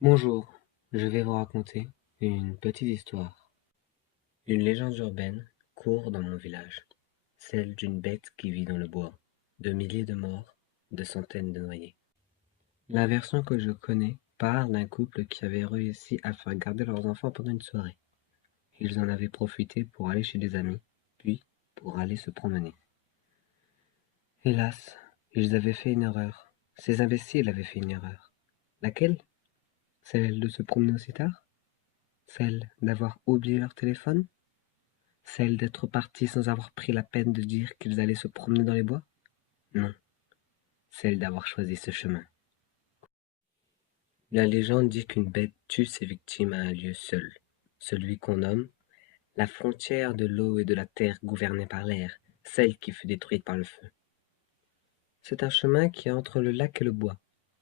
Bonjour, je vais vous raconter une petite histoire. Une légende urbaine court dans mon village, celle d'une bête qui vit dans le bois, de milliers de morts, de centaines de noyés. La version que je connais parle d'un couple qui avait réussi à faire garder leurs enfants pendant une soirée. Ils en avaient profité pour aller chez des amis, puis pour aller se promener. Hélas, ils avaient fait une erreur. Ces imbéciles avaient fait une erreur. Laquelle? Celle de se promener aussi tard? Celle d'avoir oublié leur téléphone? Celle d'être partis sans avoir pris la peine de dire qu'ils allaient se promener dans les bois? Non, celle d'avoir choisi ce chemin. La légende dit qu'une bête tue ses victimes à un lieu seul, celui qu'on nomme la frontière de l'eau et de la terre gouvernée par l'air, celle qui fut détruite par le feu. C'est un chemin qui est entre le lac et le bois.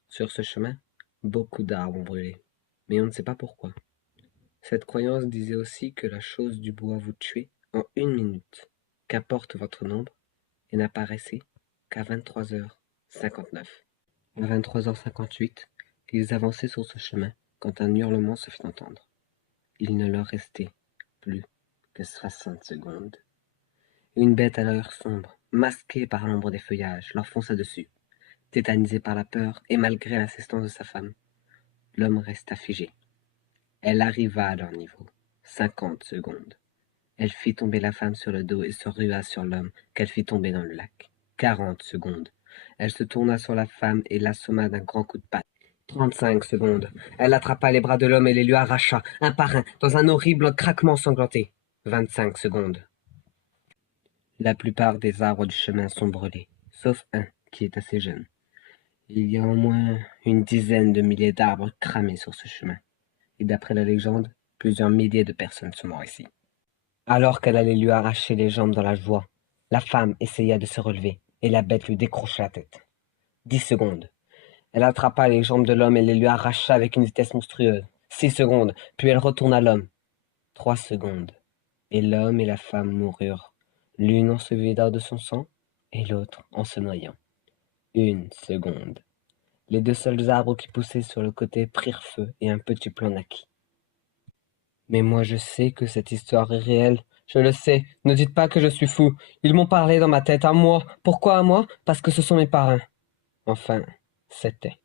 Sur ce chemin, beaucoup d'arbres ont brûlé, mais on ne sait pas pourquoi. Cette croyance disait aussi que la chose du bois vous tuait en 1 minute, qu'importe votre nombre, et n'apparaissait qu'à 23h59. À 23h58, ils avançaient sur ce chemin quand un hurlement se fit entendre. Il ne leur restait plus que 60 secondes. Une bête à l'œil sombre, masquée par l'ombre des feuillages, leur fonça dessus. Tétanisé par la peur et malgré l'assistance de sa femme, l'homme resta figé. Elle arriva à leur niveau. 50 secondes. Elle fit tomber la femme sur le dos et se rua sur l'homme qu'elle fit tomber dans le lac. 40 secondes. Elle se tourna sur la femme et l'assomma d'un grand coup de patte. 35 secondes. Elle attrapa les bras de l'homme et les lui arracha, un par un, dans un horrible craquement sanglanté. 25 secondes. La plupart des arbres du chemin sont brûlés, sauf un qui est assez jeune. Il y a au moins une dizaine de milliers d'arbres cramés sur ce chemin. Et d'après la légende, plusieurs milliers de personnes sont mortes ici. Alors qu'elle allait lui arracher les jambes dans la joie, la femme essaya de se relever, et la bête lui décrocha la tête. 10 secondes. Elle attrapa les jambes de l'homme et les lui arracha avec une vitesse monstrueuse. 6 secondes, puis elle retourna l'homme. 3 secondes. Et l'homme et la femme moururent, l'une en se vidant de son sang, et l'autre en se noyant. 1 seconde. Les deux seuls arbres qui poussaient sur le côté prirent feu et un petit plan naquit. Mais moi je sais que cette histoire est réelle. Je le sais. Ne dites pas que je suis fou. Ils m'ont parlé dans ma tête. À moi. Pourquoi à moi? Parce que ce sont mes parrains. Enfin, c'était.